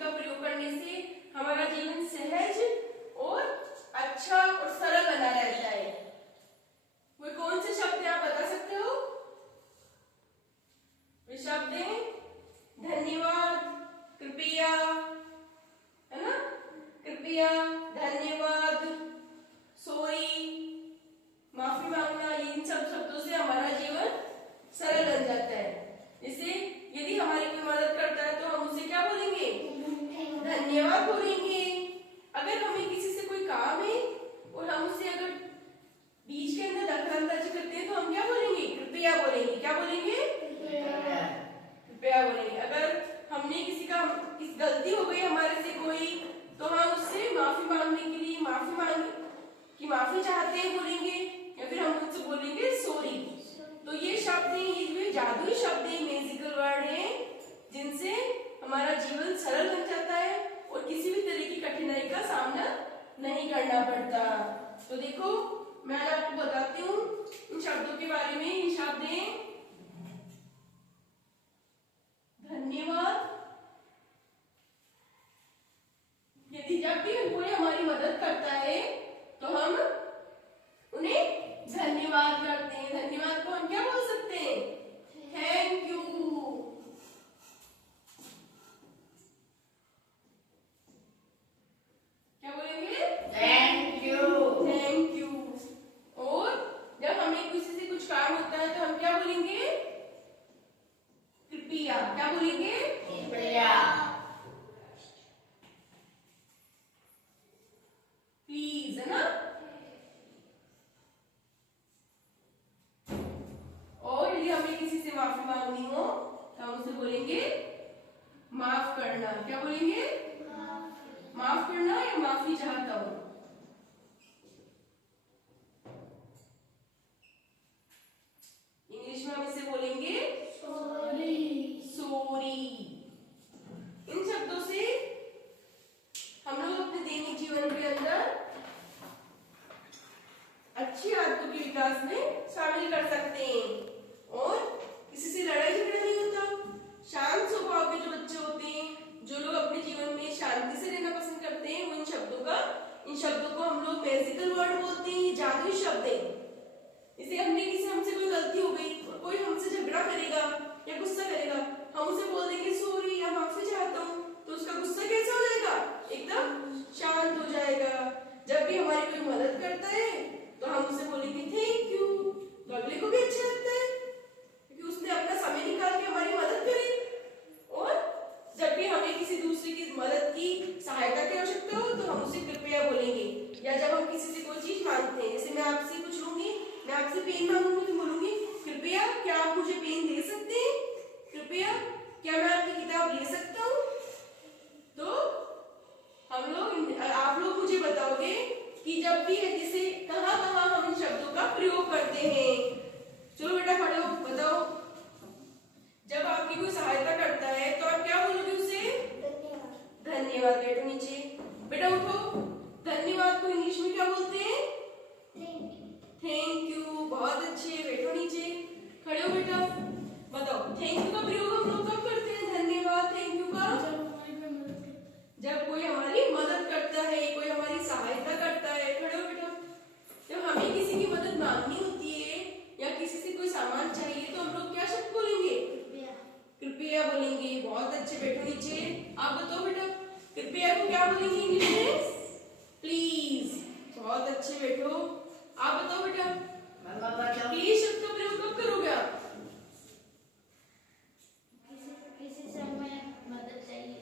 का प्रयोग करने से हमारा जीवन सहज और अच्छा और सरल बना रहता है। वो कौन से शब्द है आप बता सकते हो? वे शब्द हैं धन्यवाद, कृपया, है ना, कृपया, धन्यवाद, सॉरी, माफी मांगना। इन सब शब्दों से हमारा जीवन सरल बन जाता है। जैसे यदि हमारी कोई मदद करता है तो हम उसे क्या बोलेंगे? धन्यवाद बोलेंगे। अगर हमें किसी से कोई काम है और हम उससे अगर बीच के अंदर दखलंदाजी करते हैं तो हम क्या बोलेंगे? कृपया बोलेंगे। क्या बोलेंगे? कृपया बोलेंगे। अगर हमने किसी का गलती हो गई हमारे से कोई, तो हम उससे माफी मांगने के लिए माफी चाहते हैं बोलेंगे, या फिर हम उससे बोलेंगे सॉरी। तो ये शब्द है, ये जादुई शब्द है, मैजिकल वर्ड है, जिनसे हमारा जीवन सरल बन जाता है और किसी भी तरह की कठिनाई का सामना नहीं करना पड़ता। तो देखो मैं आपको बताती हूँ इन शब्दों के बारे में। ये शब्द है धन्यवाद। यदि जब भी कोई हमारी मदद करता है तो हम उन्हें धन्यवाद करते हैं। धन्यवाद को हम क्या बोल सकते हैं? Thank you. क्या बोलेंगे? Thank you. Thank you. और जब हमें किसी से कुछ काम होता है तो हम क्या बोलेंगे? कृपया। क्या बोलेंगे? कृपया। प्लीज, है ना। और यदि हमें किसी से माफी मांगनी हो तो हम उसे बोलेंगे माफ करना। क्या बोलेंगे? माफ करना या माफी चाहता हूं। इंग्लिश में हम इसे बोलेंगे सॉरी। सॉरी। इन शब्दों से हम लोग अपने दैनिक जीवन के अंदर अच्छी आदतों के विकास में शामिल कर सकते हैं और किसी से लड़ाई झगड़ा नहीं होता। शांत स्वभाव के जो बच्चे होते हैं, जो लोग अपने जीवन में शांति से रहना पसंद करते हैं, वो इन शब्दों को हम लोग मैजिकल वर्ड बोलते हैं। ये जादुई शब्द है। इसे हमसे कोई गलती हो गई और कोई हमसे झगड़ा करेगा या गुस्सा करेगा, हम उसे बोल देंगे सॉरी या माफी चाहता हूँ, तो उसका गुस्सा कैसा हो जाएगा? एकदम शांत हो जाएगा। जब भी हमारी कोई मदद करता है तो हम उसे बोलेंगे थैंक यू। तो अगले को भी अच्छा लगता है क्योंकि उसने अपना समय निकाल के हमारी मदद करी। और जब भी हमें किसी दूसरे की मदद की सहायता की आवश्यकता हो तो हम उसे कृपया बोलेंगे। या जब हम किसी से कोई चीज मांगते हैं, जैसे मैं आपसे कुछ लूंगी, मैं आपसे पेन मांगूंगी तो बोलूंगी कृपया क्या आप मुझे पेन दे सकते हैं? कृपया क्या मैं आपकी किताब ले सकता हूँ? तो आप लोग मुझे बताओगे कि जब भी जैसे कहाँ कहाँ हम इन शब्दों का प्रयोग करते हैं। चलो बेटा खड़े हो, बताओ। जब आपकी कोई सहायता करता है तो आप क्या बोलोगे उसे? धन्यवाद। बैठो नीचे। बेटा उठो। धन्यवाद को इंग्लिश में क्या बोलते हैं? Thank you. बहुत अच्छे। बैठो नीचे। खड़े हो बेटा। बताओ थैंक यू का प्रयोग हम लोग कब करते हैं? धन्यवाद, थैंक यू का जब कोई हमारी मदद करता है, कोई हमारी सहायता करता है। खड़े हो बेटा। जब हमें किसी की मदद मांगनी होती है या किसी से कोई सामान चाहिए तो हम लोग क्या शब्द बोलेंगे? कृपया बोलेंगे। बहुत अच्छे। बैठो नीचे। आप बताओ बेटा कृपया को क्या बोलेंगे इंग्लिश में? प्लीज। बहुत अच्छे। बैठो। आप बताओ बेटा प्लीज शब्द का प्रयोग कब करोगे आप? किसी से हमें मदद चाहिए।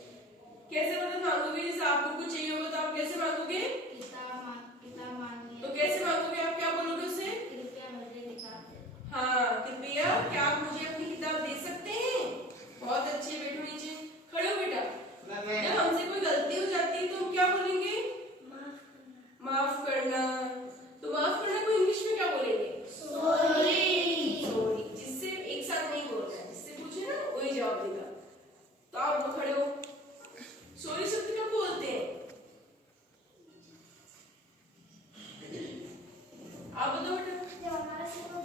कैसे मदद मांगोगे? जैसे आपको कुछ चाहिए होगा तो आप कैसे मांगोगे? किताब मांगिए। तो कैसे मांगोगे आप? क्या बोलोगे उससे? कृपया मुझे किताब दे। हाँ, कृपया क्या आप मुझे अपनी किताब दे सकते हैं? बहुत अच्छे। बैठो नीचे। खड़े हो बेटा। जब हमसे कोई गलती हो जाती है तो हम क्या बोलेंगे? माफ करना। तो माफ करना को इंग्लिश में क्या बोलेंगे? सॉरी। सॉरी। जिससे एक साथ नहीं बोलना है, जिससे पूछे ना वही जवाब देगा। तो आप लोग खड़े हो। सॉरी शब्द कब बोलते हैं? आप बताओ बेटा। जब हमारे से कोई